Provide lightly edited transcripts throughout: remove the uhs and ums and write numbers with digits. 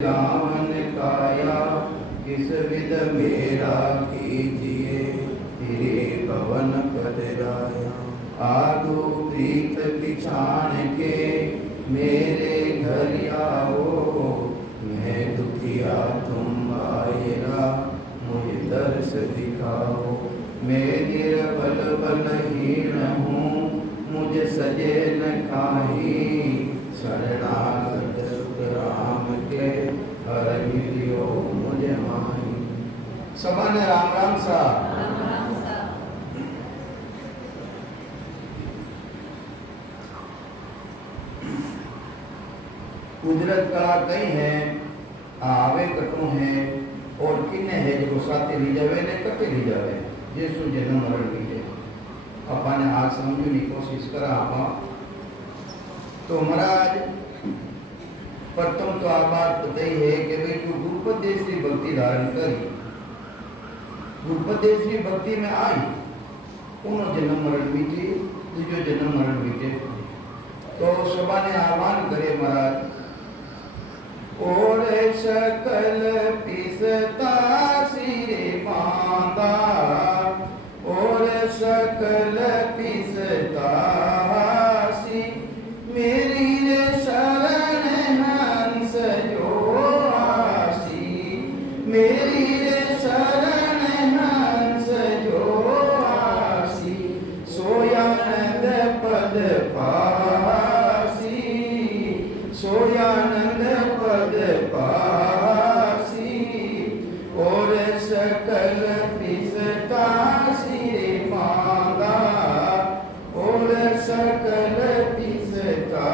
रावण काया किस विध मेरा कीजिए तेरे पवन पद राया। आगो प्रीत पिछाण के मेरे घर आओ, मैं दुखिया तुम आयरा मुझे दर्श दिखाओ। मैं निर्बल बलहीन हूँ मुझे सजे न काहीं, शरणागत राम के हर मिलियो मुझे माही। सभा ने राम राम सा। कुदरत कला कई है आवे कटो है और किन्ने है जो साथे ली जावे ने कटे ली जावे जैसो जन्म मरण लीजे। अपने आज समझने की कोशिश करा आपा तो महाराज प्रथम तो आप बात पता ही है कि भाई जो गुरुपद देशी भक्ति धारण करी, गुरुपद देशी भक्ति में आई, उन्होंने जन्म मरण बीते, तुझो जन्म मरण बीते। तो सभा ने आह्वान करे महाराज, और सकल पिसता सिर बांधा, और सकल पिसता सी मेरी मेरी शरण हंस जो आसी, सोयानंद पद पासी, सोयानंद पद पासी। और सकल पिसता सिर मांगा, और सकल पिसता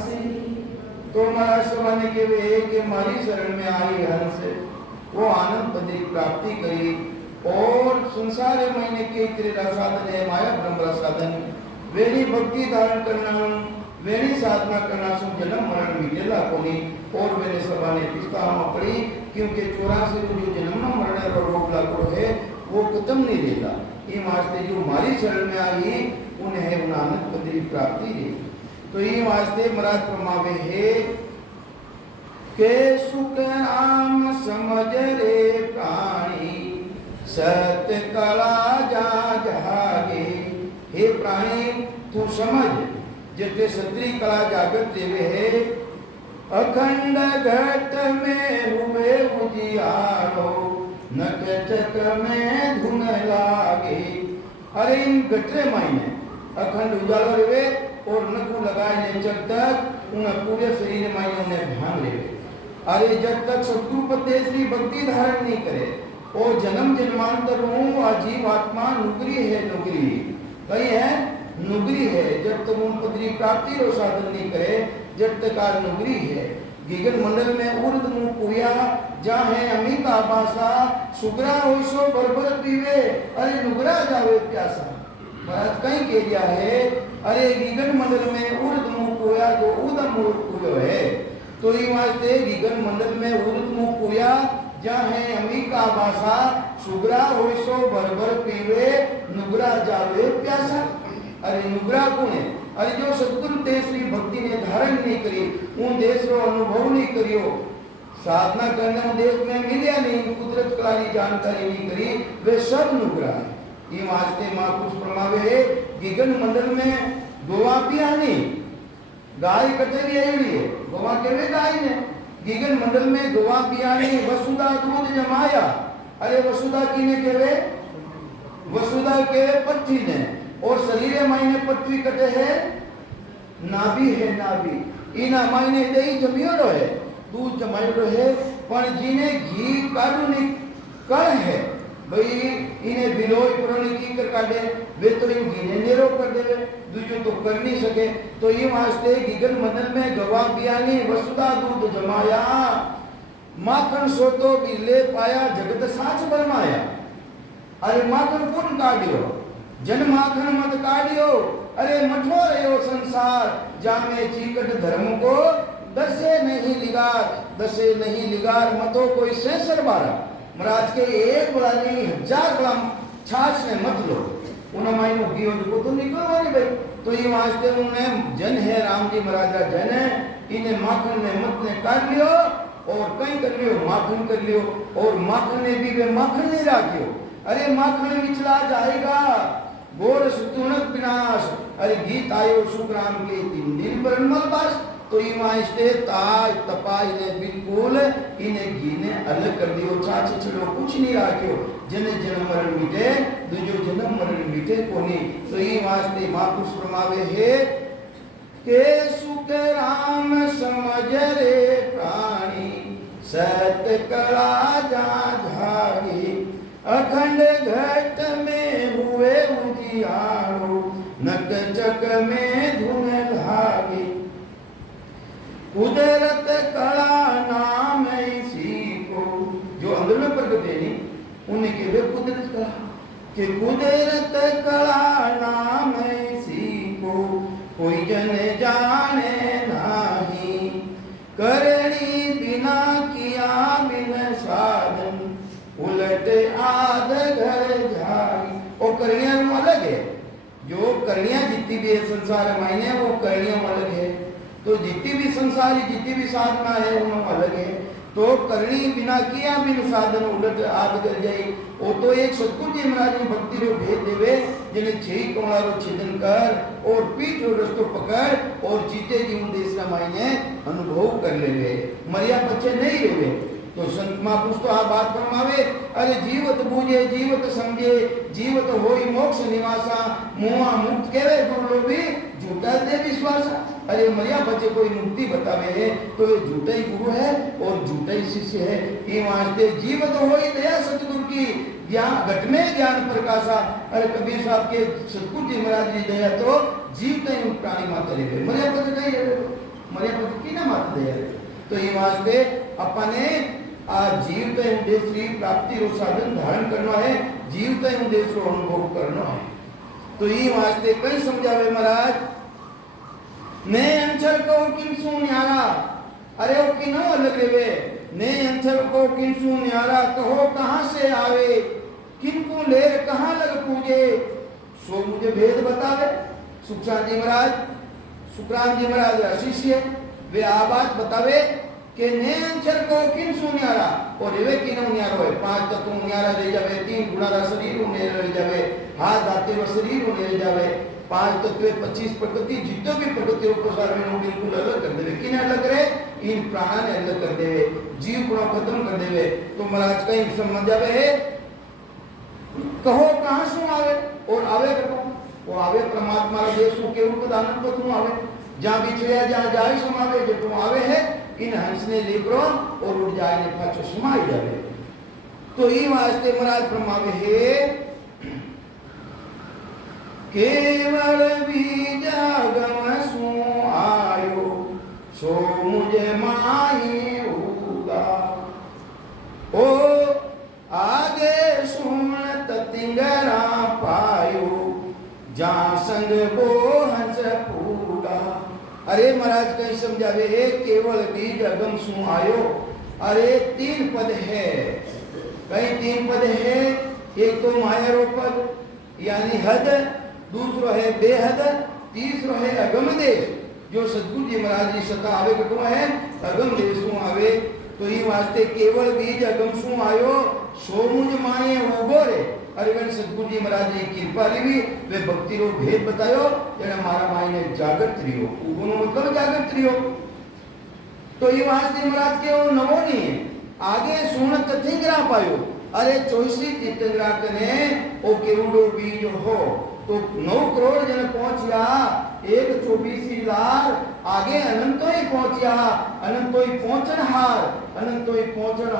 सी। तो महाराज सवाने के वे कि हमारी शरण में आई हंस, वो आनंद पद की प्राप्ति करी। और संसार महीने के तेरा साधन है माया ब्रह्म साधन, वेणी भक्ति धारण करना, वेणी साधना करना सुन जन्म मरण मिटेला कोनी। और वेने सभा ने पिस्ता पड़ी क्योंकि 84 जो जन्म मरण और रोग लागू है वो खत्म नहीं देता। ये वास्ते जो हमारी शरण में आई उन्हें उन आनंद पद की प्राप्ति दे। तो ये वास्ते महाराज प्रमावे है के सुख राम समझ रे प्राणी, सत्य कला जा जागे। हे प्राणी तू समझ जिते सत्री कला जागत देवे है। अखंड घट में हुए उजियारो, नटचक में धुन लागे। अरे इन घटे मायने अखंड उजालो रहे और नकु लगाए ने जब तक उन्हें पूरे शरीर में उन्हें ध्यान ले। अरे जब तक सत्रुपदेशी भक्ति धारण नहीं करे और जन्म जन्मांतर हूँ अजीव आत्मा नुगरी है, नुगरी कहीं है नुगरी है। जब तक उन पद की प्राप्ति और साधन नहीं करे जब तक आ नुगरी है। गगन मंडल में उर्द मुख पुया जहाँ है अमित आभासा, सुगरा हो सो बरबर पीवे, अरे नुगरा जावे प्यासा। महाराज कहीं कह दिया है अरे गगन मंडल में उर्द मुख पुया जो उदम पुयो है। तो ये वास्ते गगन मंडल में उर्द मुख पुया जहाँ है अमिका भाषा, सुगरा हो सो बरबर पीवे, नुगरा जावे प्यासा। अरे नुगरा कौन है? अरे जो सतगुरु देश की भक्ति ने धारण नहीं करी, उन देश को अनुभव नहीं करियो, साधना करने देश में मिलिया नहीं, कुदरत कला की जानकारी नहीं करी, वे सब नुगरा है। ये वास्ते महापुरुष प्रमावे है गगन मंडल में गोवा पिया नहीं, गाय कटेरी आई है, गोवा के वे गाय ने गगन मंडल में गोवा पिया नहीं, वसुधा दूध जमाया। अरे वसुधा किने केवे? वसुधा के पत्थी ने। और शरीर मायने पृथ्वी कटे है, नाभि है नाभि। इना मायने दही जमियो है, दूध जमायो है, पर जिने घी काढू नहीं कण है भाई इन्हें बिलोई पुरानी की कर काटे, वे तो इन घी ने नेरो कर देवे, दूसरे तो कर नहीं सके। तो ये वास्ते गगन मंडल में गवा बियानी वसुधा दूध जमाया, माखन सोतो भी ले पाया, जगत साच बरमाया। अरे माखन कौन काढ़ियो? जन माखन मत काढ़ियो। अरे मठो रहो संसार जामे चीकट धर्म को, दसे नहीं लिगार, दसे नहीं लिगार मतो कोई सेसर बारा। महाराज के एक बड़ा नहीं 1000 बड़ा छाछ ने मत लो, उन्हें मायनो घी को तो निकलवानी भाई। तो ये वास्ते उन्हें जन है राम जी महाराजा जन है इन्हें माखन ने मत ने कर लियो और कहीं कर लियो माखन कर लियो और माखन ने भी वे माखन नहीं राखियो। अरे माखन विचला जाएगा गोर सुतुनक विनाश। अरे गीत आयो सुखराम के 3 दिन बरनमल बास। तो इमाइस्ते ताज तपाई ने बिल्कुल इन्हें घीने अलग कर दियो। चाचे चलो कुछ नहीं राखियो जने जन्म मरण मिटे दूजो जन्म मरण मिटे कोनी। तो ई वास्ते महापुरुष फरमावे है के सुख राम समझ रे प्राणी सत्य कला जा झागी। अखंड घट में हुए उजियारो नक चक में धुन धागी। कुदरत कला नाम इसी को जो अंदर में प्रकट है नहीं उन्हें कहते कुदरत कला कि कुदरत कला नाम इसी को कोई जन जाने नहीं। करनी बिना किया बिन साधन उलट आद घर जाई। और करणियां अलग है जो करणियां जितनी भी है संसार मायने वो करणियां अलग है। तो जितनी भी संसारी जितनी भी साधना है उन्होंने अलग है। तो करनी बिना किया बिन साधन उलट आद कर जाई। वो तो एक सतगुरु जी महाराज ने भक्ति रो भेद देवे जिन्हें 6 कमला रो छेदन कर और पीठ रो रस्तो पकड़ और जीते जीवन देश का मायने अनुभव कर लेवे मरिया बच्चे नहीं रेवे। तो संत महापुरुष तो आ बात फरमावे अरे जीवत बूझे जीवत समझे जीवत होई मोक्ष निवासा मुआ मुक्त केवे गुरु भी झूठा दे विश्वासा। अरे मरिया बच्चे कोई मुक्ति बतावे है तो ये झूठा ही गुरु है और झूठा ही शिष्य है। ये वास्ते जीवत होई दया सतगुरु की ज्ञान घट में ज्ञान प्रकाशा। अरे कबीर साहब के सतगुरु जी महाराज जी दया तो जीवते ही प्राणी माता रे मरिया बच्चे नहीं है मरिया बच्चे की ना माता दया। तो ये वास्ते अपने आज जीवते उद्देश्य प्राप्ति रो साधन धारण करना है जीवते उद्देश्य रो अनुभव करना है। तो ये वास्ते कई समझावे महाराज ने अंचल को किंसु न्यारा। अरे वो किनो अलग रेवे ने अंचल को किंसु न्यारा कहो कहां से आवे किनको लेर कहां लग पूजे। सो मुझे भेद बतावे। सुखराम जी महाराज शिष्य वे आ बात बतावे के ने अंचल को किंसु न्यारा और वे किनो न्यारो है। 5 तत्व न्यारा रह जावे 3 गुणा रा शरीर ने रह जावे हाथ दाते व शरीर ने रह जावे 5 तत्व 25 प्रकृति जितो भी प्रकृति रो प्रसार में बिल्कुल अलग कर देवे। किने अलग करे इन प्राणा ने अलग कर देवे जीव को खत्म कर देवे। तो महाराज कहीं समझ जावे है कहो कहां से आवे और आवे कहो वो आवे परमात्मा रा देश के रूप आनंद को तुम आवे जहां बिछड़िया जहां जाई समावे जो तुम आवे है इन हंस ने लेकरो और उड़ जाए ने पाछो समाई जावे। तो ई वास्ते महाराज फरमावे है केवल बीजागम सु आयो सो मुझे माही होगा। ओ आगे सुन तिंगरा पायो जा संग वो हंस पूगा। अरे महाराज कहीं समझावे है केवल बीज अगम सु आयो। अरे 3 पद है कहीं 3 पद है। एक तो माया रो पद यानी हद दूसरो है बेहद तीसरो है अगम देश जो सतगुरु जी महाराज जी सता आवे कटो है अगम देश सु आवे। तो ये वास्ते केवल बीज अगम सु आयो सो मुझ माए उगो रे। अरे वे सतगुरु जी महाराज जी कृपा ली वे भक्ति रो भेद बतायो जेने मारा मायने जागृत रियो उगोनो मतलब जागृत रियो। तो ये वास्ते महाराज के वो नवो नहीं है आगे सुनत थिंगरा पायो। अरे 24 तीर्थंकरा कने ओ केवड़ो बीज हो तो 9 करोड़ जन पहुंचिया 1 लाख आगे अनंतो ही पहुंचिया अनंतो ही पहुंचन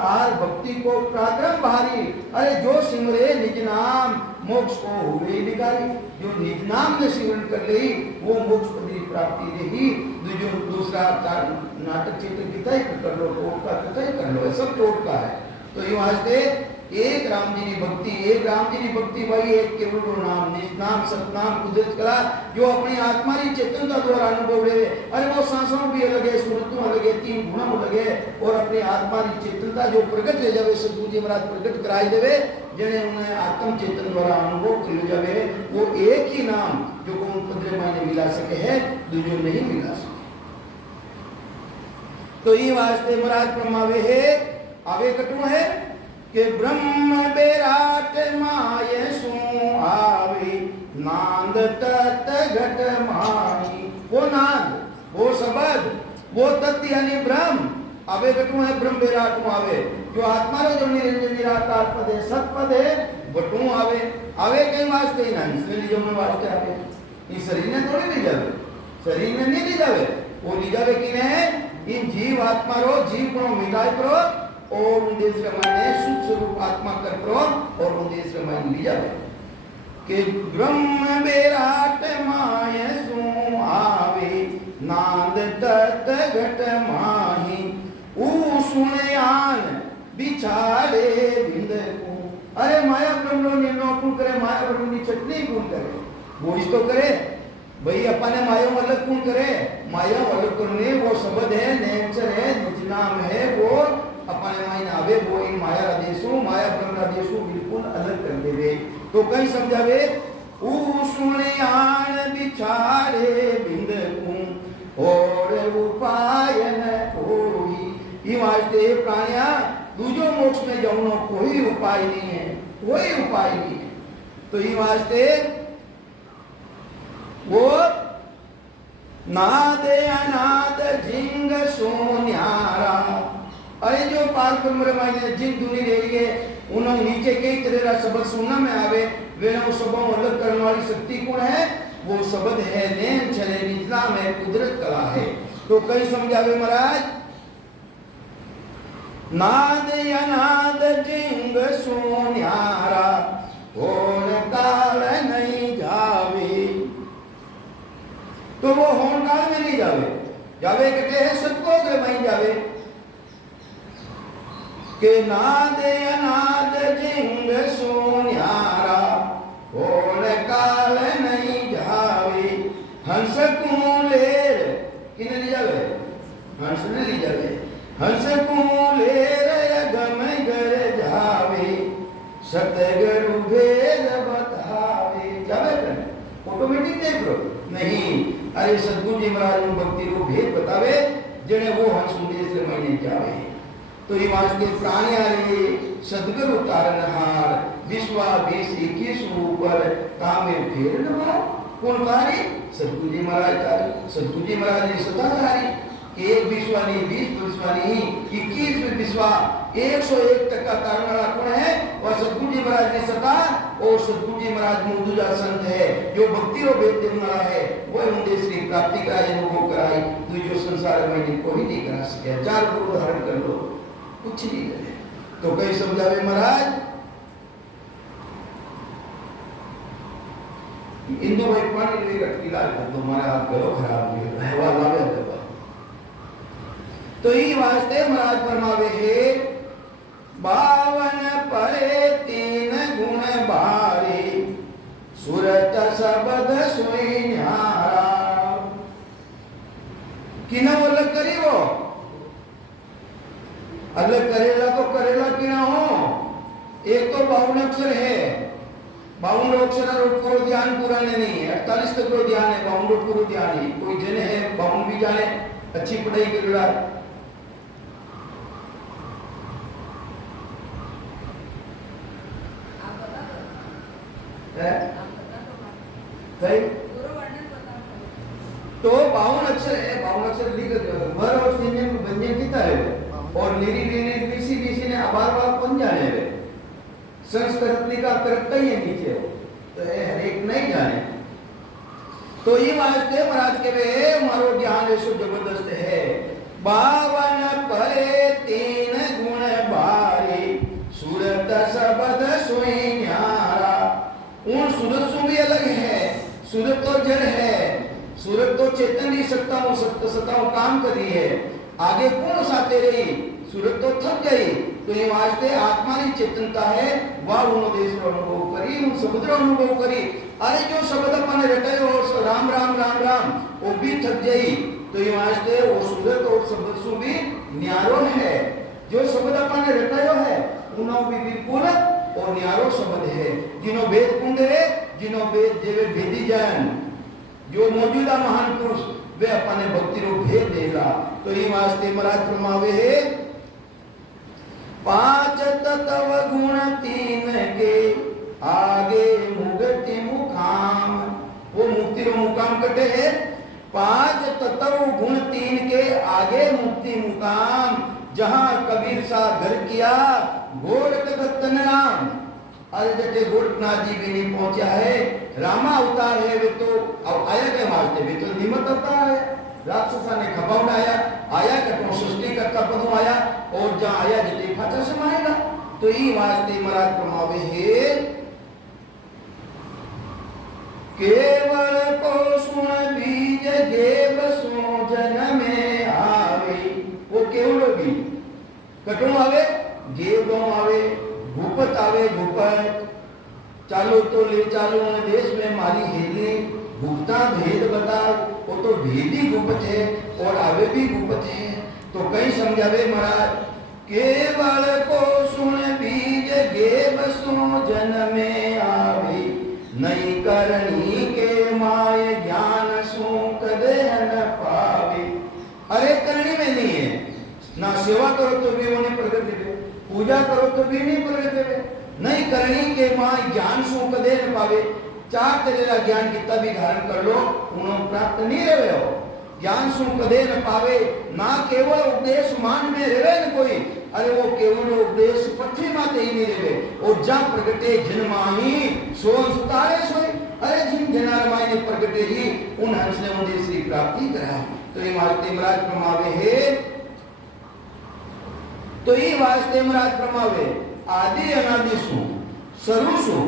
हार भक्ति को पराक्रम भारी। अरे जो सिमरे निज नाम मोक्ष को हुए भिखारी। जो निज नाम ने सिमरन कर ली वो मोक्ष पद की प्राप्ति रही। जो दूसरा नाटक चित्र कितना ही कर लो टोट का कितना ही कर लो सब टोट का है। तो ये वास्ते एक राम जी की भक्ति भाई एक केवल नाम निज नाम सतनाम कुदरत कला जो अपनी आत्मा की चेतनता द्वारा अनुभव ले। अरे वो सांसों भी अलग है सुरतों अलग है 3 गुणों अलग है और अपनी आत्मा की चेतनता जो प्रकट ले जावे सतगुरु जी महाराज प्रकट कराई देवे जिन्हें उन्हें आत्म चेतन द्वारा अनुभव कर ले जावे वो एक ही नाम जो को उन पदरे मायने मिला सके है दूसरे नहीं मिला सके। तो ये वास्ते महाराज परमावे है आवे कटू है कि ब्रह्म बेराट माय सु आवे नांद तत घट माही। वो नाद, वो शब्द, वो तत्व यानी ब्रह्म आवे कटू है ब्रह्म बेराट में आवे। जो आत्मा रो जो निरंजन निराकार पद है, सत पद है, बटू आवे। आवे कई वास्ते ही ना, इसलिए जो में वास्ते आवे। इस शरीर ने थोड़ी ले जावे, शरीर ने नहीं ले जावे, वो ले जावे कि ने इन जीव आत्मा रो जीव को मिटाई करो और उनके श्रमण ने शुद्ध स्वरूप आत्मा कर करो और उनके श्रमण ले जावे कि ब्रह्म बेराट माय सु आवे नाद तत घट माही। ऊ सुनयान बिछाड़े बिंद को। अरे माया ब्रह्म रो निर्णय कौन करे, माया ब्रह्म की चटनी कौन करे, वो इस तो करे भाई अपने माया अलग कौन करे। माया अलग करने वो शब्द है, नेचर है, निज नाम है, वो अपने मायने आवे, वो इन माया आदेशों माया ब्रह्म आदेशों बिल्कुल अलग कर देवे। तो कई समझावे ऊ सुनयान बिछाड़े बिंद को और उपाय न कोई। ये वास्ते प्राणिया दूजो मोक्ष में जाऊनो कोई उपाय नहीं है, कोई उपाय नहीं है। तो ये वास्ते वो नाद अनाद जिंग सोन्यारा। अरे जो पार ब्रह्म मायने जिन दुनी रह गए उन्होंने नीचे कई तरह का शब्द सुनना में आवे, वे वो शब्दों अलग करने वाली शक्ति कौन है, वो शब्द है नेम चले निचला में कुदरत कला है। तो कई समझावे महाराज नाद अनाद जिंग सोन्यारा होन काल नहीं जावे। तो वो होन काल में नहीं जावे, जावे कहते हैं सबको के नहीं जावे के नाद अनाद जिंग सोन्यारा होन काल नहीं जावे। हंस कुलेर किने नहीं जावे, हंस ने नहीं जावे, हंस कुलेर गम घर जावे सतगुरु भेद बतावे। जावे कर ऑटोमेटिक देख लो नहीं। अरे सतगुरु जी महाराज भक्ति को भेद बतावे जने वो हंस उन्देश से मैंने जावे। तो ये वास्ते प्राणी आरे सदगुरु तारनहार विश्वा 20-21 ऊपर कामे फेर नवा। कौन तारी? सतगुरु जी महाराज तारी। सतगुरु जी महाराज ने सदा तारी एक विश्वा नहीं 20 विश्वा नहीं 21 विश्वा 101 तक का तारण वाला कौन है? वह सतगुरु जी महाराज ने सदा। और सतगुरु जी महाराज मौजूदा संत है जो भक्ति रो भेद देने वाला है, वो उनके श्री प्राप्ति कराई अनुभव कराई तो जो संसार में कोई नहीं करा सके। चार गुरु धारण कर लो कुछ नहीं करे। तो कई समझावे महाराज इंदु भाई पानी लेकर किला कर दो, हमारे हाथ गलो खराब नहीं रहवा लावे दबा। तो ये वास्ते महाराज फरमावे है 52 परे 3 गुण बारे सुरत शब्द सोई न्यारा। किना अलग करी वो अलग करेला तो करेला कि ना हो। एक तो 52 अक्षर है, 52 अक्षर को ध्यान पूरा नहीं है, 48 तक को ध्यान है, 52 पूरा ध्यान है। कोई जने है 52 भी जाने अच्छी पढ़ाई कर रहा है तो 52 अक्षर है, 52 अक्षर लिख दो। वर और व्यंजन व्यंजन कितना है और निरी निरी बीसी बीसी ने बार बार कौन जाने वे संस्कृत लिखा करता ही है नीचे तो हर एक नहीं जाने। तो ये वास्ते महाराज के वे मारो ज्ञान ऐसो जबरदस्त है। 52 परे 3 गुण बारे सूरत शब्द सोई न्यारा। उन सूरत से भी अलग है। सूरत तो जड़ है, सूरत तो चेतन नहीं सकता हूँ सत्ता काम कर रही है। आगे कौन साथे रही सूरत तो थक गई। तो ये वास्ते आत्मा की चेतनता है वह देश अनुभव करी उन समुद्र अनुभव करी। अरे जो शब्द अपन रटे और राम राम राम राम वो भी थक गई। तो ये वास्ते वो सूरत और शब्द सु भी न्यारो है। जो शब्द अपन रटायो है उन्हों भी बिल्कुल और न्यारो शब्द है। जिन्हों वेद कुंडे जिन्हों वेद जेवे भेदी जैन जो मौजूदा महान पुरुष वे अपने भक्ति रो भेद देगा। तो ये वास्ते महाराज फरमावे है, पांच तत्व गुण तीन के आगे मुक्ति मुकाम। वो मुक्ति रो मुकाम कटे है, पांच तत्व गुण तीन के आगे मुक्ति मुकाम। जहां कबीर सा घर किया गोरख दत्तन राम, अरे जटे गोरखनाथ जी भी नहीं पहुंचा है, रामा अवतार है वे तो। अब आया के मारते वे तो निमत अवतार है, राक्षसा ने खपा उठाया, आया कटो सृष्टि करता पदों आया, और जहां आया जटे फाचा से मारेगा। तो ये वास्ते महाराज प्रमावे है, केवल को सुन बीज देव सो जन में आवे। वो केवल भी कटो आवे, गेवो आवे, भूपत आवे, भूपत चालो तो ले चालो देश में मारी हेली, भूपता भेद बता। वो तो भेदी गुप्त है और आवे भी गुप्त है। तो कहीं समझावे महाराज, केवल को सुन बीज गेव सो जन में आवे, नई करनी के माय ज्ञान सो कदे न पावे। अरे करनी में नहीं है ना, सेवा करो तो भी वो नहीं प्रगट देवे, पूजा करो तो भी नहीं प्रगट देवे। नहीं करनी के माय ज्ञान सो कदे न पावे। चार तेरा ज्ञान कितना भी धारण कर लो, उन्होंने प्राप्त नहीं रहे हो। ज्ञान सो कदे न पावे, ना केवल उपदेश मान में रहे न कोई। अरे वो केवल उपदेश पृथ्वी माते ही नहीं रहे, और जा प्रगटे जिन माही सोन सुतारे सोई। अरे जिन जनार माई ने प्रगटे ही, उन हंस ने मुझे श्री प्राप्ति करा। तो ये वास्ते महाराज प्रमावे है, तो ये वास्ते महाराज प्रमावे, आदि अनादि सु सर्व सु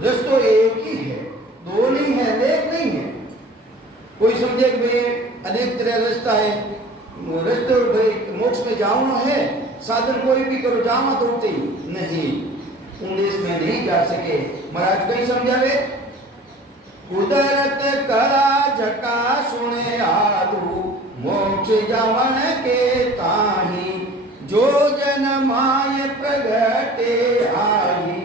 रस तो एक ही है, दो नहीं है, एक नहीं है। कोई समझे कि भाई अनेक तरह रास्ता है, रास्ते भाई मोक्ष में जाना है, साधन कोई भी करो जामा तो उठते नहीं, उन देश में नहीं जा सके। महाराज कहीं समझावे, कुदरत करा झका सुने आदू, मोक्ष जावन के ताही, जो जन माय प्रगटे आई,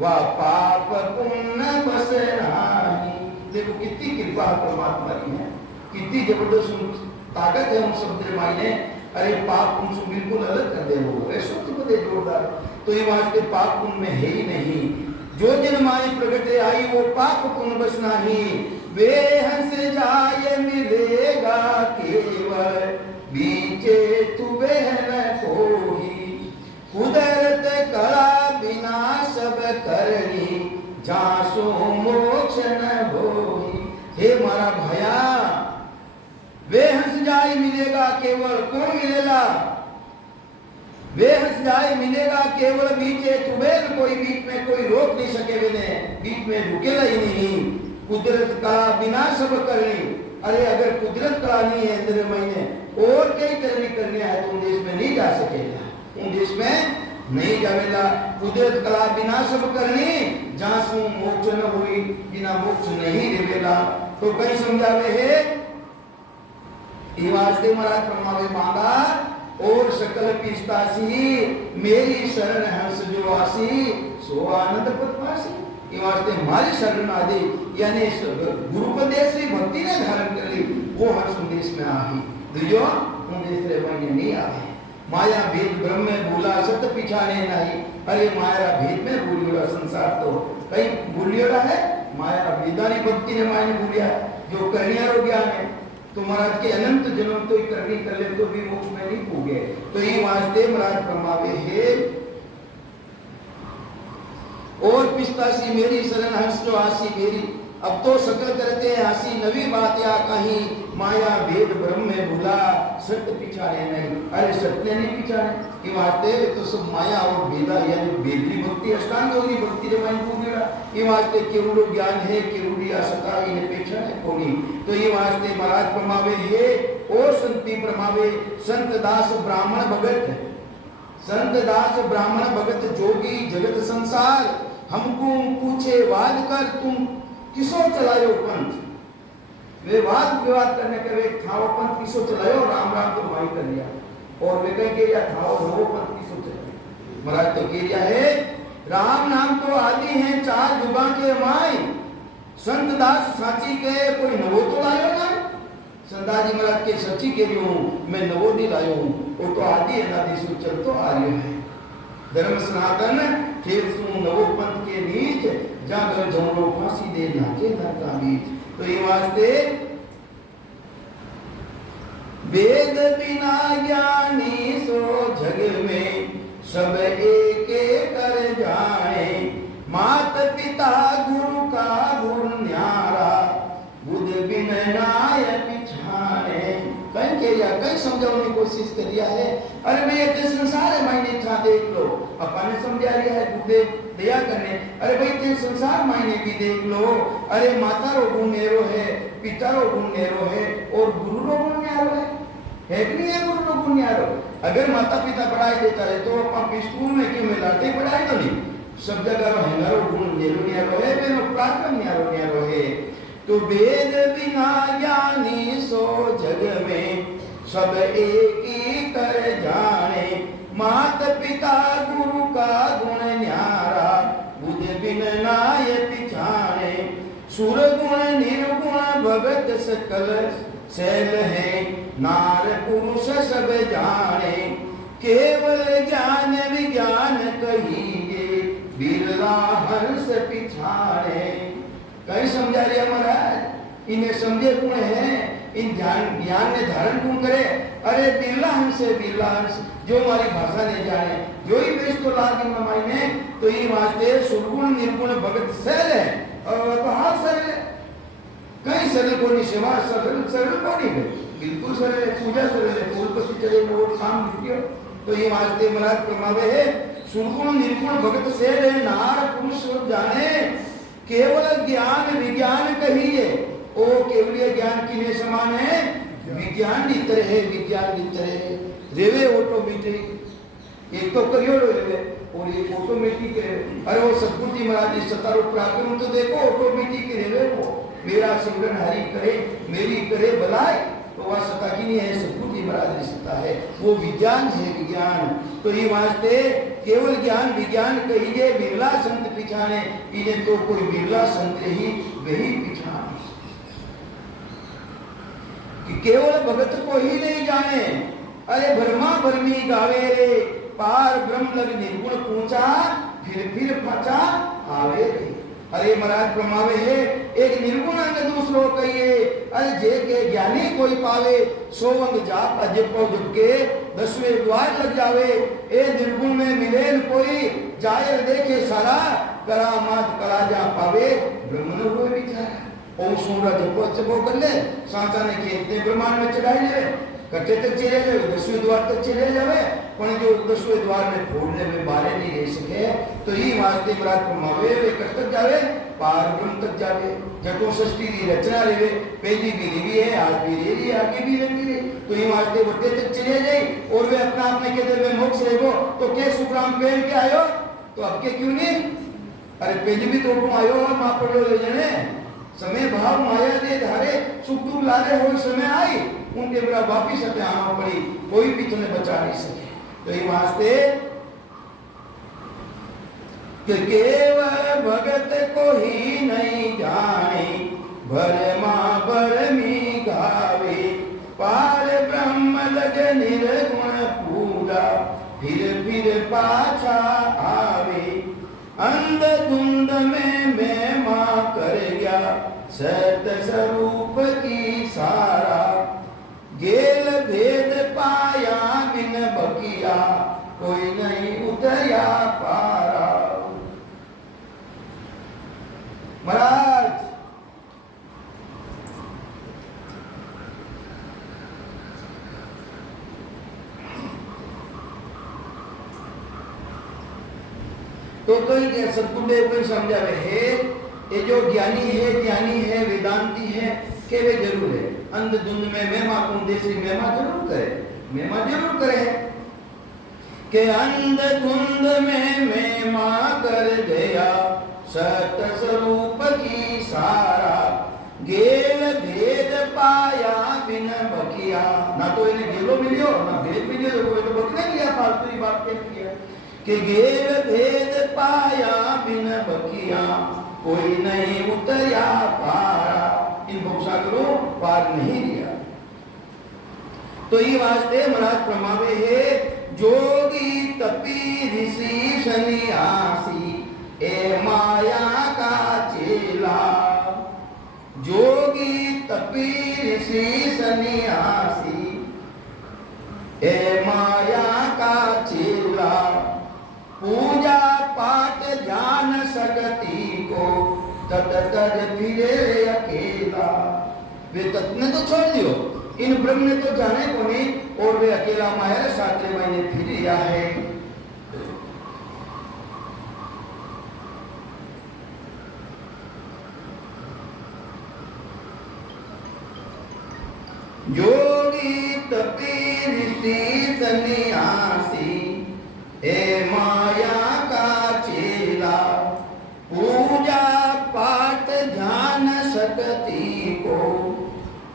वह पाप पुण्य बस राही। देखो कितनी कृपा परमात्मा की है, कितनी जबरदस्त ताकत है उन शब्द माई ने। अरे पाप पुण्य से बिल्कुल अलग कर दे, वो ऐसा तो दे जोरदार। तो ये वास्ते पाप पुण्य में है ही नहीं। जो जन माई प्रगटे आई, वो पाप पुण्य बस नहीं। वे हंस जाए मिलेगा केवल, बीचे तू बहन कोही, कुदरत करा बिना सब करनी, जासो मोक्ष न होई। हे मारा भया, वे हंस जाए मिलेगा केवल, कौन मिलेगा? वे हंस जाए मिलेगा केवल, बीचे तुम्हें कोई बीच में कोई रोक नहीं सके, मैंने बीच में रुकेला ही नहीं। कुदरत का बिना सब करनी। अरे अगर कुदरत का नहीं है तेरे महीने और कई तरह की करनी है, तो उन देश में नहीं जा सकेगा, उन देश में नहीं जावेगा। कुदरत कला बिना सब करनी, जहां सु मोक्ष न हुई, बिना मोक्ष नहीं देवेगा। तो कहीं समझावे है, ये वास्ते महाराज परमावे मांगा, और सकल पिस्तासी मेरी शरण हंस जो आसी, सो आनंद पद्मासी। ये वास्ते हमारी शरण आदि यानी गुरुपदेश से भक्ति ने धारण कर ली, वो हंस देश में आई। दुजो उन देश में नहीं आए। माया भेद ब्रह्म में भूला, सत्य पिछाने नहीं। अरे माया भेद में भूलियोड़ा संसार तो कहीं भूलियोड़ा है, माया वेदानी भक्ति ने माया ने भूलिया, जो करनिया रो ज्ञान है। तो महाराज के अनंत जन्म तो करनी कर ले तो भी मोक्ष में नहीं पूगे। तो ये वास्ते महाराज फरमावे है, और पिस्तासी मेरी शरण हंस जो आसी मेरी। अब तो सकल करते हैं हंसी, नवी बात या कहीं, माया भेद ब्रह्म में भूला, सत्य पिछाने नहीं। अरे सत्य नहीं पिछाने, ये वास्ते तो सब माया और भेदा यानी भेदी भक्ति, अष्टांग योगी भक्ति रे मन पूगेड़ा। ये वास्ते केवल ज्ञान है, केवल आसता इन्हें पेछा है कोनी। तो ये वास्ते महाराज प्रमावे है, और संति प्रमावे संत दास ब्राह्मण भगत, संत दास ब्राह्मण भगत जोगी जगत संसार, हमको पूछे वाद कर तुम किसो चलायो पंथ। वे वाद विवाद करने के वे ठाव पंथ किसो चलायो, राम राम तो माई कर लिया, और वे कह के या ठाव हो पंथ किसो चलायो। महाराज तो कह दिया है, राम नाम तो आदि है चार जुगा के माई, संत दास साची के कोई नवो तो लायो ना। संदास जी महाराज के सच्ची के हूँ मैं नवो नहीं लायो हूँ वो तो आदि अनादि से चलतो आ रही है धर्म सनातन फिर सु नवो पंथ के नीच जागर जमरो फांसी दे नाचे नरका बीच। तो ये वास्ते वेद बिना ज्ञानी सो जग में सब एक कर जाने मात पिता गुरु का गुण न्यारा बुध बिन नाय पिछाने कहीं के या कहीं समझाने की कोशिश करिया है। अरे भाई ये संसार है मायने था देख लो अपन ने समझा लिया है बुद्धे दया करने। अरे भाई ते संसार मायने भी देख लो। अरे माता रो गुण नेरो है पिता रो गुण नेरो है और गुरु रो गुण न्यारो है कि नहीं है गुरु रो गुण न्यारो। अगर माता पिता पढ़ाई देता है तो अपन स्कूल में क्यों मिलाते पढ़ाई तो नहीं सब जगह हंगारो गुण नेरो न्यारो है बेनो प्राक्रम न्यारो न्यारो है। तो वेद बिना ज्ञानी सो जग में सब एक ही कर जाने मात पिता गुरु का गुण न्यारा बुध बिन नाय पिछाने सुर गुण निर्गुण भगत सकल शैल है नार पुरुष सब जाने केवल ज्ञान विज्ञान कहिए बिरला हंस पिछाने। कहीं समझा रहे महाराज इन्हें समझे गुण है इन ज्ञान ने धारण गुण करे। अरे बिरला हंस बिरला हंस जो हमारी भाषा ने जाने जो ही बेच तो लागे मायने तो ये वास्ते सुरगुण निर्गुण भगत सरल है और तो हाथ सरल है कहीं सरल को नहीं सेवा सरल सरल को नहीं बिल्कुल सरल है पूजा सरल है फूल पत्ती चले वो काम लिखियो। तो ये वास्ते महाराज प्रमावे है सुरगुण निर्गुण भगत सरल है नार पुरुष जाने केवल ज्ञान विज्ञान कहिए ओ केवल ज्ञान किने समान है विज्ञान की तरह है विज्ञान की तरह रेवे ऑटोमेटिक एक तो करियो रेवे और ये ऑटोमेटिक है। अरे वो सतगुरु महाराज जी सतारो पराक्रम तो देखो ऑटोमेटिक रेवे वो मेरा सिमरन हरि करे मेरी करे भलाई तो वह सता की नहीं है सतगुरु महाराज जी सता है वो विज्ञान है विज्ञान। तो ये वास्ते केवल ज्ञान विज्ञान कहिए बिरला संत पिछाने इन्हें तो कोई बिरला संत ही वही पिछाने कि केवल भगत को ही नहीं जाने। अरे भरमा भरमी गावे रे पार ब्रह्म लग निर्गुण पूछा फिर फचा आवे रे। अरे महाराज प्रमावे है एक निर्गुण अंग दूसरो कहिए। अरे जे के ज्ञानी कोई पावे सो अंग जाप अजपो जुटके 10वें द्वार लग जावे। ए निर्गुण में मिले कोई जायर देखे सारा करामात करा जा पावे ब्रह्म न कोई विचार ओम सूरा जपो जपो कर ले सांचा ने खेत ब्रह्मांड में चढ़ाई ले कट्टे तक चले जाए 10वें द्वार तक चले जावे पण जो 10वें द्वार में फोड़ने में बारे नहीं रह सके। तो ये वास्ते महाराज प्रमावे वे कट तक जावे पार ब्रह्म तक जावे जटो सृष्टि की रचना लेवे पहली भी रिवी है आज भी रह रही आगे भी रहती रही। तो ये वास्ते बड़े तक चले जाए और वे अपना आपने कहते मैं मोक्ष रहेगो तो के सुखराम पहन के आयो तो अब के क्यों नहीं। अरे पहली भी तो आयो माँ पड़ो ले जाने समय भाव माया दे धारे सुख दुख ला रहे हो समय आई उनके बड़ा वापिस अपने आना पड़ी कोई भी तुम्हें बचा नहीं सके। तो ये वास्ते कि केवल भगत को ही नहीं जाने भरमा भरमी गावे पार ब्रह्म लग निर्गुण पूरा फिर पाछा आवे अंध धुंध में मैं मां कर गया सत स्वरूप की सारा गेल भेद पाया बिन बकिया कोई नहीं उतरिया पारा। महाराज तो कोई सतगुरुदेव कोई समझावे है ये जो ज्ञानी है वेदांती है के वे जरूर है अंध धुंध में मेमा कुंदेशी मेमा जरूर करे के अंध धुंध में मेमा कर गया सत स्वरूप की सारा गेल भेद पाया बिन बकिया। ना तो इन्हें गेलो मिलियो ना भेद मिलियो तो कोई तो बकने लिया फालतू ही बात कह दिया कि गेल भेद पाया बिन बकिया कोई नहीं उतरिया पारा। इन भवसागरों पार नहीं लिया तो ये वास्ते महाराज प्रमावे है जोगी तपी ऋषि सन्यासी ए माया का चेला। जोगी तपी ऋषि सन्यासी ए माया का चेला। पूजा पाठ ध्यान सकती को तत तज फिरे अकेला। वे तत् ने तो छोड़ दियो, इन ब्रह्म ने तो जाने को नहीं, और वे अकेला माया सातरे महीने फिर लिया है। जोगी तपी ऋषि सन्यासी ए माया का चेला। पूजा पाठ ध्यान सकती को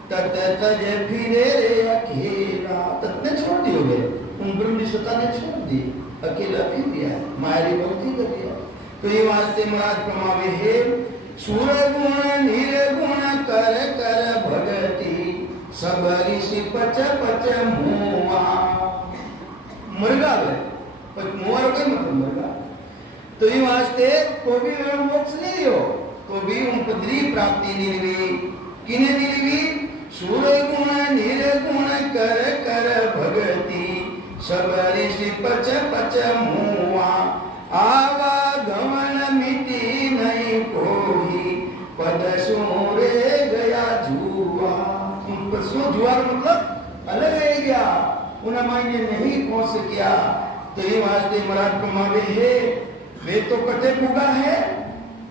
तत तज फिरे अकेला। तत् ने छोड़ दियो वे, उन ब्रह्म सत्ता ने छोड़ दी, अकेला फिर दिया, माया भक्ति कर दिया। तो ये वास्ते महाराज प्रमावे है सुर गुण निर्गुण कर कर भगति सब ऋषि पच पच मुआ। मुर्गा वे मुआ के मतलब मुर्गा। तो ये वास्ते तो भी मोक्ष नहीं हो, तो भी उनको द्री प्राप्ति नहीं हुई। किने नहीं हुई? सुर गुण निर्गुण कर कर भगति सब ऋषि पच पच मुआ। आवा गमन मिटी नहीं कोई पद सोरे गया जुआ। पशु जुआ मतलब अलग रह गया, उन मायने नहीं पहुंच सकिया। तो ये वास्ते महाराज प्रमावे है वे तो कटे पुगा है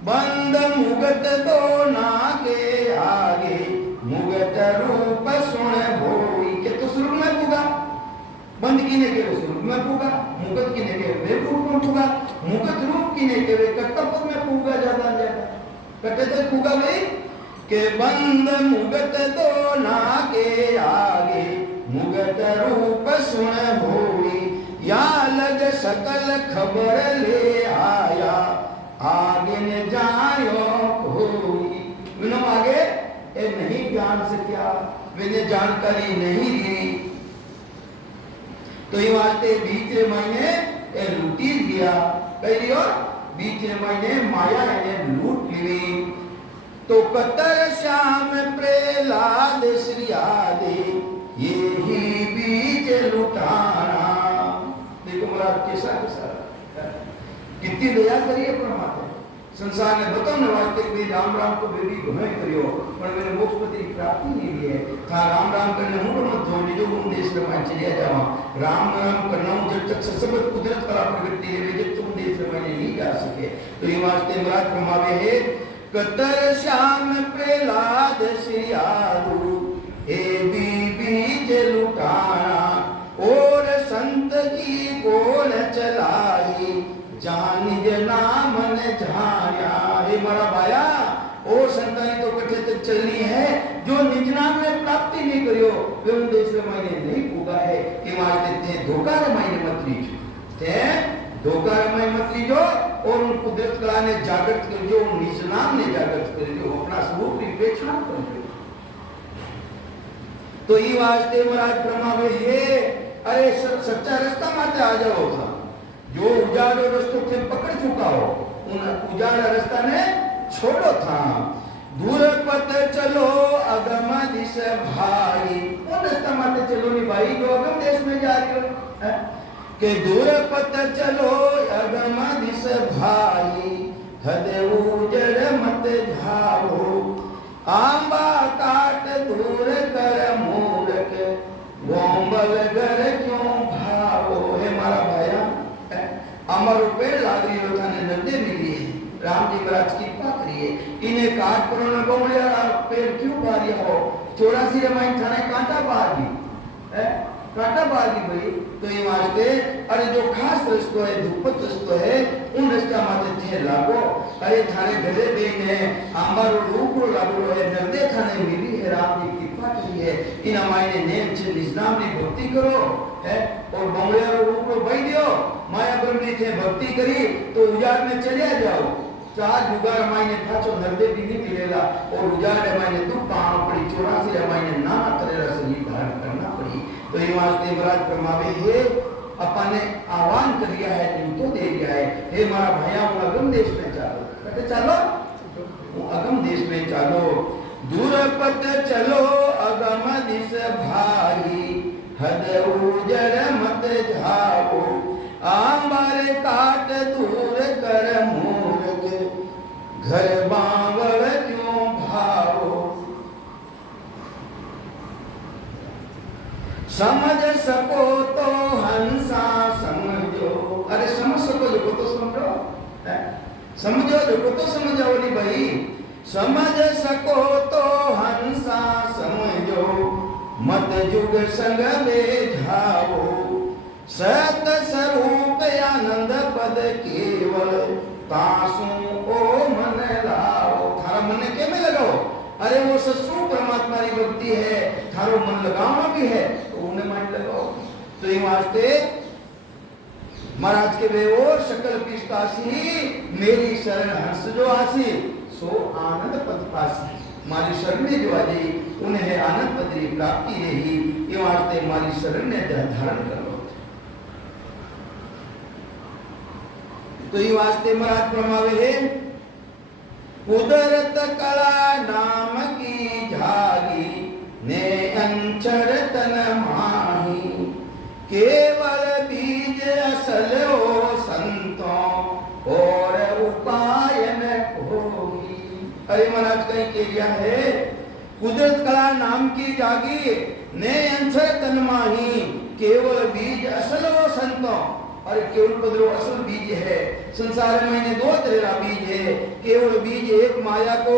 बंद मुगत दो ना के आगे मुगत रूप सुन होई के। तो स्वरूप में पुगा, बंद किने के वे स्वरूप में पुगा, मुगत किने के वे रूप में पुगा, मुगत रूप किने के वे कट्टपद में पुगा ज्यादा ज्यादा कटे तक पुगा भाई के बंद मुगत दो ना के आगे मुगत रूप सुन होई। या लग सकल खबर ले आया आगे न जायो कोई। बिना आगे ये नहीं जान सकिया, मैंने जानकारी नहीं ली। तो ये वास्ते बीते महीने ये लूटी दिया कही और बीते महीने माया ने लूट ली। तो कतर श्याम प्रहलाद श्री आदि ये ही बीज लुटाना। देखो महाराज कैसा कैसा कितनी दया करिए परमात्मा संसार ने बताओ वास्ते भी राम राम को बेबी घुमे करियो पर मैंने मोक्ष पति की प्राप्ति नहीं ली है। था राम राम करने हूं मत दो जो देश में चलिया जावा। राम राम करना जब तक ससबत कुदरत कला प्रगति है जब तुम देश में नहीं जा सके। तो ये वास्ते महाराज प्रमावे है कतर श्याम प्रहलाद श्री आदु ए बीज लुटाना। और संत की गोल चलाई जान नाम न जाया। हे मारा भाया और संतानी तो कटे तक चलनी है जो निज नाम ने प्राप्ति नहीं करियो वे उन देश मायने नहीं पूगा है। कि मारते थे धोखा मायने मत लीजिए, धोखा रमाई मत लीजो और उन कुदरत कला ने जागृत कर जो निज नाम ने जागृत कर जो अपना स्वरूप की पेचना कर जो। तो ये वास्ते महाराज प्रमावे है अरे सच्चा रास्ता माते आ जाओ था जो उजाड़ रास्तों से पकड़ चुका हो उन उजाड़ रास्ता ने छोड़ो था। दूर पत चलो अगम दिश भाई उन रास्ता माते चलो नहीं भाई जो अगम देश में जा रही हो के दूर पत चलो अगम दिश भाई हद उजड़ मत जाओ। आंबा काट दूर कर मूर्ख गोंबल घर क्यों भावो। हे मारा भाया अमर पेड़ लाग रही हो थाने नदे मिली है राम जी महाराज की कृपा करिए इन्हें काट पर न गोमड़िया पेड़ क्यों भारिया हो। 84 रमाइन थाने कांटा बाहर भी कांटा बाहर भी भाई। तो ये वास्ते अरे जो खास रस्तो है धूपत रस्तो है उन रास्ता माते थे लागो। अरे थाने गले बेने आंबर रूप लागो है नदे थाने मिली है राम जी की कृपा करी है। इन मायने नेम से निज नाम की भक्ति करो है और बंगलिया रूप लो भाई दियो माया ब्रह्म थे भक्ति करी तो उजाड़ में चले जाओ। 4 जुगार मायने थाचो नर्दे भी नहीं मिलेगा और उजाड़ मायने तू पाण पड़ी 84 मायने नाना तरह शरीर धारण करना पड़ी। तो ये वास्ते महाराज फरमावे है अपन ने आह्वान कर दिया है, तो दे दिया है, हे मारा भैया वो अगम देश में चलो, कहते चलो वो अगम देश में चलो, दूर पत चलो अगम दिस भारी, हद उजर मत जाओ, आंबर काट दूर कर मूर्ख, घर बांगड़ क्यों भाओ, समझ सको तो हंसा समझो, अरे समझ सको जो तो समझो, समझो जो तो समझो नहीं भाई, समझ सको तो हंसा समझो, मत जुग संग में जाओ, सत स्वरूप आनंद पद केवल, तासु ओ मन लाओ, थारा मन के में लगाओ, अरे वो सत्सु परमात्मा की भक्ति है, थारो मन लगाना भी है तो उन्हें मन लगाओ। तो ये वास्ते महाराज के वे और सकल पिस्तासी, मेरी शरण हंस जो आसी, सो आनंद पद पासी, मारी शरण में जो आजी उन्हें आनंद पद की प्राप्ति रही, ये वास्ते मारी शरण ने धारण करो। तो ये वास्ते महाराज फरमावे है, कुदरत कला नाम की झागी, ने अंचर तन माही, केवल बीज असल हो संतों, और उपाय न होगी। अरे महाराज कहीं के लिया है, कुदरत कला नाम की जागी, ने अंचर तन माही, केवल बीज असल हो संतों, और केवल पदरो असल बीज है। संसार में दो तरह बीज है, केवल बीज एक माया को,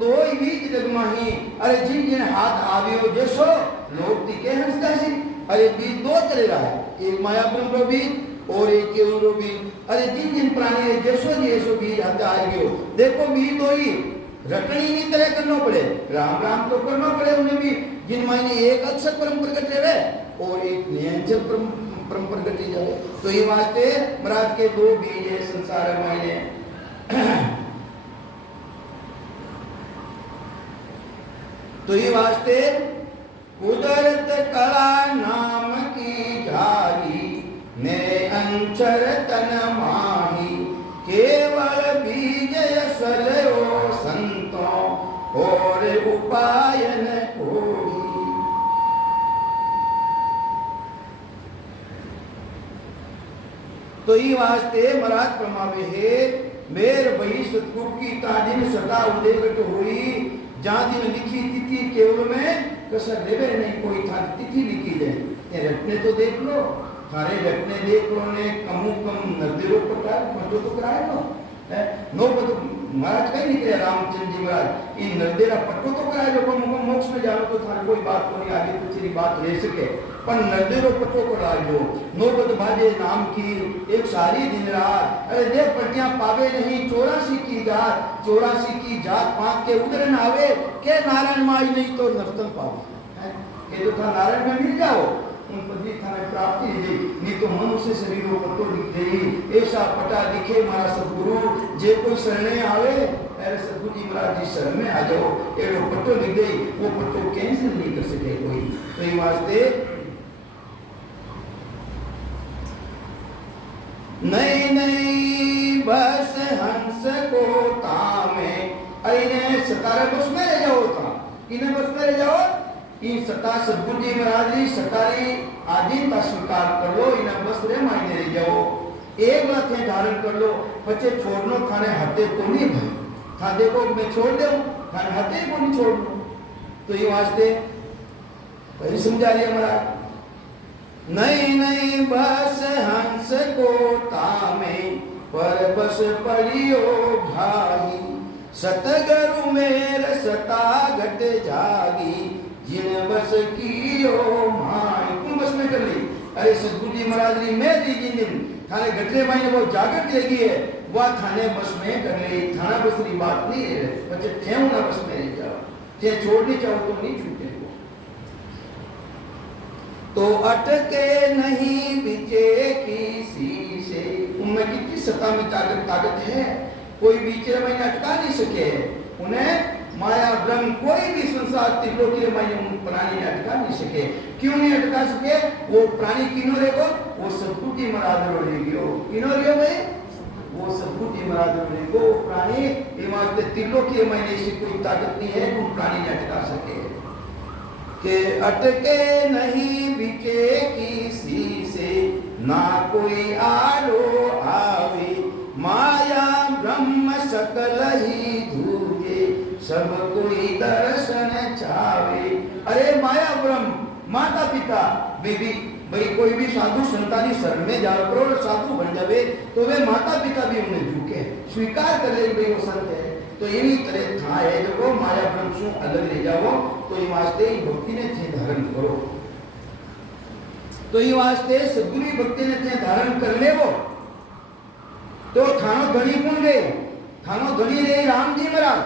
दो ही बीज जगमाही, अरे जिन जिन हाथ आवियो जैसो लोग तिके हंसता सी, अरे बीज दो तरह है, एक माया ब्रह्म बीज और एक केवल बीज, अरे जिन जिन प्राणी है जैसो जैसो बीज हाथ आवियो, देखो बीज दो ही रटनी नहीं तरह करना पड़े, राम राम तो करना पड़े उन्हें भी, जिन मायने एक अक्षर परम प्रकट रहे और एक नियंजन परम प्रकट जाए। तो ये वास्ते महाराज के दो बीज है संसार मायने। तो ये वास्ते कुदरत कला नाम की झारी, ने अंचर तन माही, केवल बीज असलो संतों, और उपाय न कोई। तो ये वास्ते महाराज प्रमावे है, मेर भई सतगुरु की तादिन सदा उदेगट हुई, जहाँ दिन लिखी तिथि केवल में कसर देवे नहीं कोई था, तिथि लिखी जाए, ये रटने तो देख लो, थारे रटने देख लो ने कमु कम नदिरों पटा मतो तो कराए लो, नो पतो महाराज कहीं निकले रामचंद्र जी महाराज, इन नदेरा पट्टो तो कराए लो, कम मोक्ष में जाओ तो थारे कोई बात नहीं, आगे पिछली बात रह सके, पर नदेरो पट्टो को लाजो, नौबत भाजे नाम की एक सारी दिन रात, अरे देख पटियां पावे नहीं 84 की जात, 84 की जात पांच के उदरन आवे, के नारायण माई नहीं तो नर्तन पावे, ये तो था नारायण में मिल जाओ, उन पति थाने प्राप्ति दे, नहीं तो मनुष्य शरीरों पट्टो दिख दे, ऐसा पटा दिखे मारा सदगुरु, जे कोई शरणे आवे, अरे सदगुरु जी महाराज जी शरण में आ जाओ, एड़ो पट्टो दिख गई, वो पट्टो कैंसिल नहीं कर सके कोई। तो ये वास्ते नहीं नहीं बस हंस को तामे, अरे सतारा बस में रह जाओ था, इन्हें बस में रह जाओ, इन सता सदगुरु जी महाराज जी सतारी आदि का स्वीकार कर लो, इन्हें बस रे मायने रह जाओ, एक बात है धारण कर लो, बच्चे छोड़नो थाने हते को नहीं भाई, था देखो मैं छोड़ दे थाने हते को नहीं छोड़ दो। तो ये वास्ते वही समझा रही महाराज, नहीं नहीं बस हंस को तामे, पर बस पड़ियो भाई, सतगुरु मेर सता घट जागी, जिन बस कियो माई, तुम बस में कर ली, अरे सतगुरु जी महाराज जी मैं दी जिन दिन थाने घटने माई ने वो जागृत लगी है, वह थाने बस में कर ली, थाना बस की बात नहीं है, बच्चे थे ना बस में रह जाओ, थे छोड़नी चाहो तो नहीं छूटे वो, तो अटके नहीं बिचे किसी से, उनमें कितनी सत्ता में ताकत है, कोई बीच में अटका नहीं सके, उन्हें माया ब्रह्म कोई भी संसार त्रिलोकी में प्राणी ने अटका नहीं सके। क्यों नहीं अटका सके? वो प्राणी किनो रेगो? वो सतपुटी मरादरो रेगियो। किनो रेगियो भाई? वो सतपुटी मरादरो रेगो प्राणी। इमारत त्रिलोकी में ऐसी कोई ताकत नहीं है कि प्राणी ने अटका सके। के अटके नहीं बिके किसी से, ना कोई आलो आवे। माया ब्रह्म सकल ही धूजे, सब कोई दर्शन चावे। अरे माया ब्रह्म माता पिता बेबी भाई कोई भी साधु संतानी शरण में जा करो साधु बन जावे तो वे माता पिता भी उन्हें झुके स्वीकार कर ले भाई वो संत है। तो इन्हीं तरह था है जो वो माया ब्रह्म से अलग ले जाओ तो ये वास्ते भक्ति ने थे धारण करो। तो ये वास्ते सदगुरु भक्ति ने थे धारण कर ले वो तो थानो धनी कौन गए? थानो धनी रे राम जी महाराज।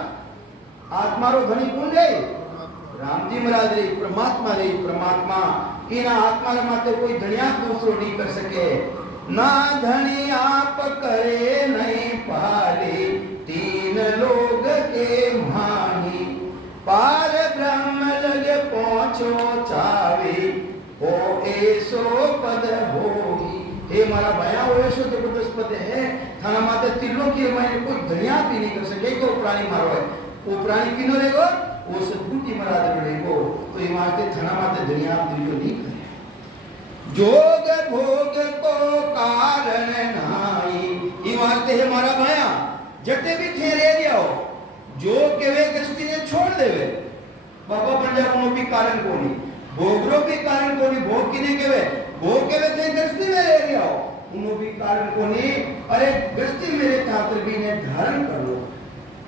आत्मा रो धनी कौन गए? राम जी महाराज रे परमात्मा रे परमात्मा। इना आत्मा रे माते कोई धनिया दूसरो नहीं कर सके। ना धनी आप करे नहीं पाले, तीन लोग के माही। पार ब्रह्म लगे पहुंचो चावे, हो ऐसो पद होगी। हे मारा भया वो ऐसो जबरदस्त पद है थाना माते त्रिलोकी में कोई धनिया भी नहीं कर सके। तो प्राणी मारो है वो प्राणी किनो लेगो? वो सतपुटी मराद लेगो। तो ये माते थाना माते धनिया त्रिलो नहीं करे। जोग भोग को कारण नाई। ये मारते है मारा भया जटे भी थे रे रियो जो केवे गस्ती ने छोड़ देवे बाबा बन जा उनो भी कारण कोनी भोगरो भी कारण कोनी। भोग किने केवे? भोग केवे थे गस्ती में रे रियो उनो भी कारण कोनी। अरे गस्ती मेरे छात्र भी ने धारण कर लो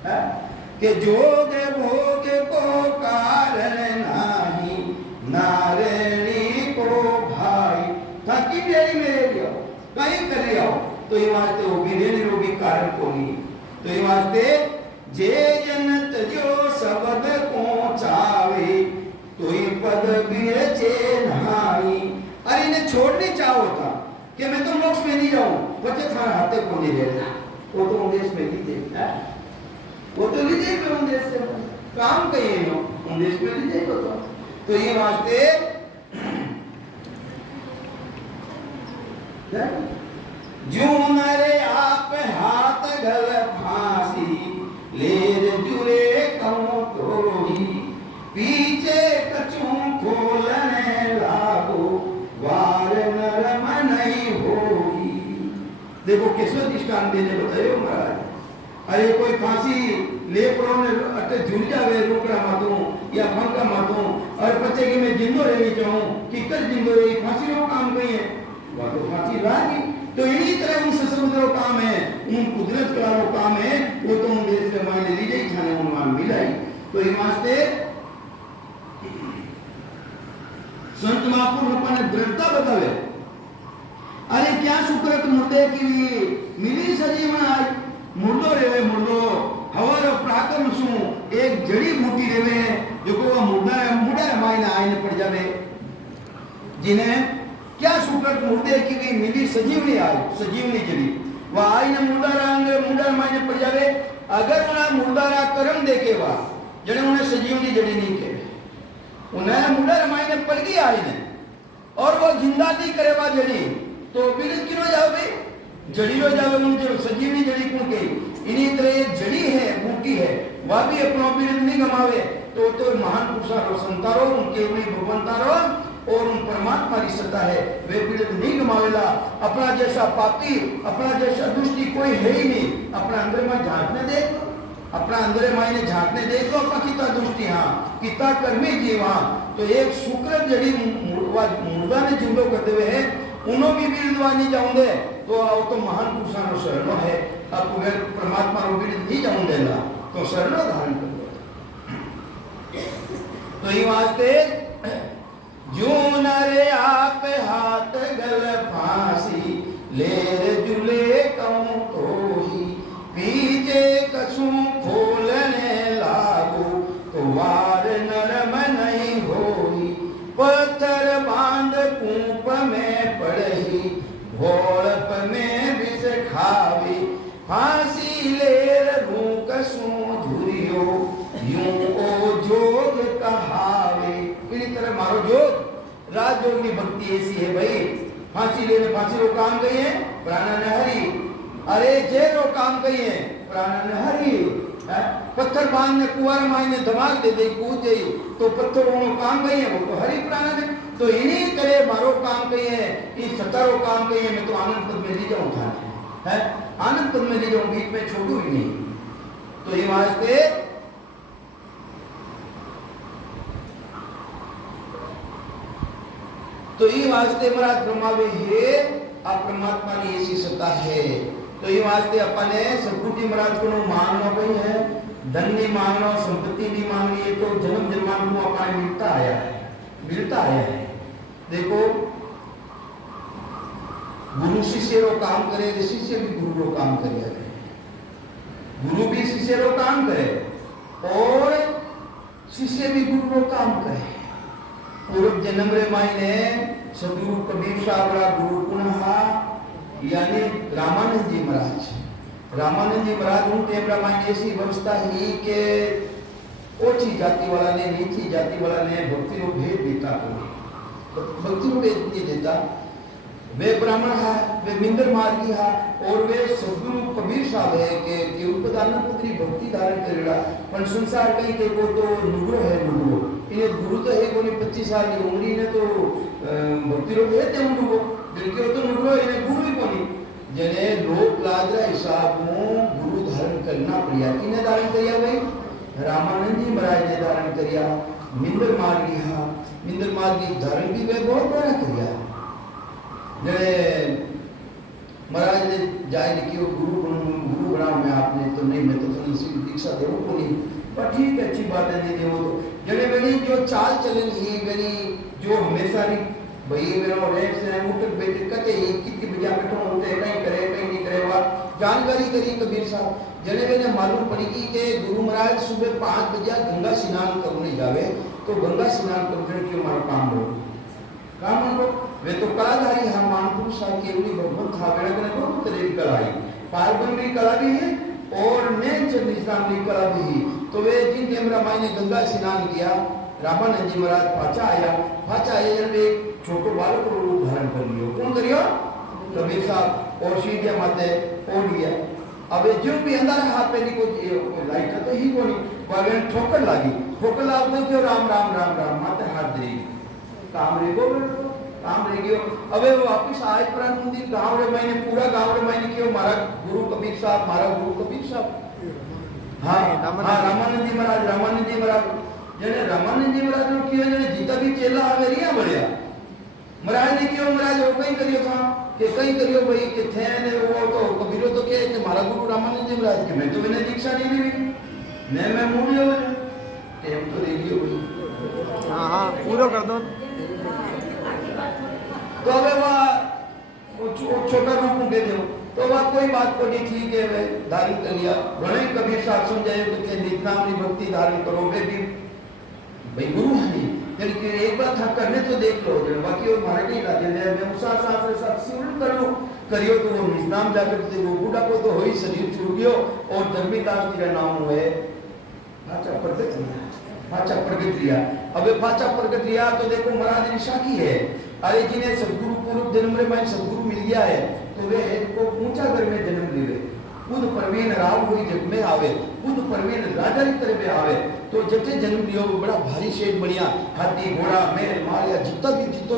है कि जोग भोग को कारण नाही, नारायणी को भाई। ताकि मेरी मेरे लियो कहीं कर लियो तो ये वास्ते वो भी ने रो भी कारण कोनी। तो ये वास्ते जे जन तजो शब्द पहुंचावे तो ये पद बिरचे नहाई। अरे इन्हें छोड़ने चाहो था कि मैं तो मोक्ष में नहीं जाऊं बच्चे थाने हाथे को नहीं लेना वो तो उन्देश में लीजिए है वो तो लीजिए फिर उन्देश से काम कहिए नो उन्देश में लीजिए तो ये वास्ते जून रे आप हाथ गल फांसी लेर जुरे कहूं तोही पीछे कछू खोलने लागो वार नरम नहीं होगी। देखो किसको दृष्टांत देने बतायो महाराज। अरे कोई फांसी ले पड़ो ने अटे झूल जावे रोकड़ा मातू या फंका मातू और पचे कि मैं जिंदो रहनी चाहूं कि कल जिंदो रही फांसी रो काम नहीं है वह तो फांसी लागी। तो इन्हीं तरह उन ससुरो काम है उन कुदरत का वो काम है वो तो उन देश से मायने ली जाई थाने उन्मान मिलाई। तो ये वास्ते संत महापुरुष अपने दृढ़ता बतावे। अरे क्या शुक्रत मुर्दे की मिली सजीवन आज मुर्दो रेवे मुर्दो हवर प्राकम सु एक जड़ी बूटी रेवे जो को मुर्दा मुर्दा मायने आईने पड़ जावे जिन्हें क्या शुक्रत मुर्दे की भी मिली सजीवनी आई सजीवनी जड़ी वह आई ने मुर्दा मायने पड़ जावे। अगर उन्हें मुर्दा कर्म देखे वा जने उन्हें सजीवनी जड़ी नहीं के उन्हें मुर्दा मायने पड़ गई आई ने और वो जिंदा नहीं करे वा जड़ी तो बिरज किनो जावे जड़ी रो जावे उन जो सजीवनी जड़ी कौन के इन्हीं तरह ये जड़ी है बूटी है वह भी अपना बिरज नहीं गमावे। तो महान पुरुषारो संतारो उनके उन्हें भगवंतारो और उन परमात्मा की सत्ता है वे पीड़ित नहीं गमावेला। अपना जैसा पापी अपना जैसा दुष्टी कोई है ही नहीं। अपना अंदर में झांकने देख लो अपना अंदर मायने झांकने देख लो अपना कितना दुष्टी हाँ कितना कर्मी जीव हाँ। तो एक शुक्र जड़ी मुर्दा ने जुमलो करते हुए है उन्हों भी बिरदवा नहीं जाऊंगे तो महान पुरुषानो शरणो है। अब अगर परमात्मा रो बिरद नहीं जाऊं देला तो शरणो धारण कर लो। तो ये वास्ते जून रे आप हाथ गल फांसी लेर जुले कहूं तोही पीछे कछू खोलने लागो तो वार नरम नहीं होई। पत्थर बांध कूप में पड़ही भोड़प में विष खावी फांसी लेर रूक सू झुरियो यूं ओ जोग कहावे। इसी तरह मारो जोग राजयोग की भक्ति ऐसी है भाई, फांसी लेने फांसी रो काम गई है प्राणन हरि, अरे जे रो काम गई है प्राणन हरि, पत्थर बांधने कुआर मारने धमाक दे दे कूद जाई तो पत्थर वो काम गई है वो तो हरि प्राणन है। तो इन्हीं तरह मारो काम गई है, इस सतारो काम गई है, मैं तो आनंद पद में ले जाऊं था है, आनंद पद में ले जाऊं, बीच में छोड़ू ही नहीं। तो ये वास्ते महाराज ब्रह्मावे है आप परमात्मा की ऐसी सत्ता है। तो ये वास्ते अपने सतगुरु जी महाराज को मानना भी है, धन नहीं मांगना, संपत्ति नहीं मांगनी है, तो जन्म जन्मांत को अपने मिलता आया है। देखो गुरु शिष्य रो काम करे, शिष्य भी गुरु रो काम करे, गुरु भी शिष्य रो काम करे और शिष्य भी गुरु रो काम करे। पूर्व जन्म रे मायने सदगुरु कबीर साहब रा गुरु पुनः यानी रामानंद जी महाराज उन टेमरा मायने ऐसी व्यवस्था ही के ओछी जाति वाला ने नीची जाति वाला ने भक्ति रो भेद देता, भक्ति रो भेद नहीं देता। वे ब्राह्मण है, वे मिंदर मार्गी है और वे सदगुरु कबीर साहब है के उपदान पुत्री भक्ति धारण करेला। पण संसार कहीं के को तो नुगरो है, नुगरो इन्हें गुरु तो है कोनी 25 साल की उम्र ने तो भक्ति रो भेद दे नुगरो बिल्कुल तो नुगरो इन्हें गुरु ही कोनी जने लोक लाजरा हिसाब मो गुरु धारण करना पड़िया। किने धारण करिया भाई? रामानंद जी महाराज ने धारण करिया। मिंदर मार्गी धारण भी वे बहुत बड़ा करिया। जने महाराज ने जाय लिखियो गुरु बनाओ मैं आपने तो नहीं, मैं तो थोड़ी दीक्षा देवो को नहीं, पर ठीक है अच्छी बात है नहीं देवो तो जने मेरी जो चाल चलन ही मेरी जो हमेशा नहीं भाई मेरा रेट से उठ बैठ कते ही कितनी बजा बैठो होते कहीं करे कहीं नहीं करे वा जानकारी करी कबीर साहब। जने मैंने मालूम पड़ी कि गुरु महाराज सुबह 5 बजे गंगा स्नान करने जावे तो गंगा स्नान करने क्यों हमारा काम हो काम हो वे तो कलाधारी हम महापुरुष केवली भगवंत था बेड़ा को तेरी कला आई पार्वन भी कला भी है और नेचर निजाम की कला भी है। तो वे जिन कैमरा माई ने गंगा स्नान किया रामानंद जी महाराज पाचा आया जब एक छोटो बालक को रूप धारण कर लियो। कौन करियो? कबीर साहब और सीढ़िया माते ओढ़ गया। अब जो भी अंदर हाथ पे को लाइट तो ही कोनी वाले ठोकर लागी तो क्यों राम राम राम राम माते हाथ दे काम रे गयो। अबे वो वापस आए प्राण मंदिर गांव रे मैंने पूरा गांव रे मैंने क्यों मारा गुरु कबीर साहब हाँ रामानंद जी महाराज जने रामानंद जी महाराज ने किया जने जीता भी चेला आवे रिया बढ़िया महाराज ने क्यों महाराज वो कहीं करियो था कि कहीं करियो भाई कि थे ने वो तो कबीरो तो क्या कि हमारा गुरु रामानंद जी महाराज के मैं तो मैंने दीक्षा नहीं ली मैं मुंह लियो टाइम तो दे दियो भाई हां पूरा कर दो। तो अबे वो छोटा रूप दे दो तो वह कोई बात को नहीं ठीक है वे धारण कर लिया। बड़े कबीर साहब समझाए कि नित्याम भक्ति धारण करो वे भी भाई गुरु है नहीं एक बार था करने तो देख लो बाकी वो मारे नहीं लाते मैं उसा साथ सिमरन कर लो करियो तो वो नित्याम जाकर वो बूढ़ा को तो हो ही शरीर छूट गयो और धर्मीदास जी का नाम हुए फाचा प्रगट लिया। अबे फाचा प्रगट लिया तो देखो महाराज ने साखी है अरे जिन्हें सदगुरु पूर्व जन्म में सदगुरु मिल गया है तो वे को ऊंचा घर में जन्म ले खुद परवीन राव हुई जग में आवे खुद परवीन राजा की तरह में आवे तो जटे जन्म लियो बड़ा भारी शेर बढ़िया हाथी घोड़ा मेल मारिया जितना भी जितो